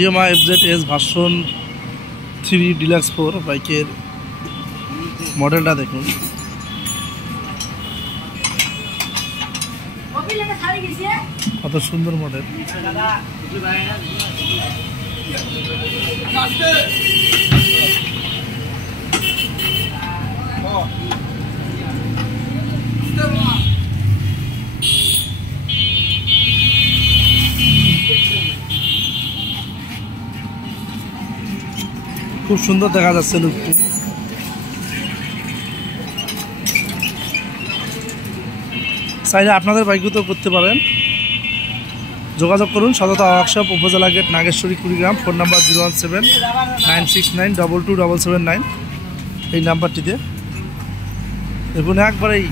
Yamaha FZS version 3 ডিলাক্স 4 বাইকের মডেলটা দেখুন। কত সুন্দর মডেল। খুব সুন্দর দেখা যাচ্ছে লুকটি। চাইলে আপনাদের বাইকগুলো করতে পারেন, যোগাযোগ করুন সততা ওয়ার্কশপ, উপজেলা gate, Nageshwari, Kurigram. Phone number 017-969-227779 এই নাম্বারটিতে। দেখুন একবারেই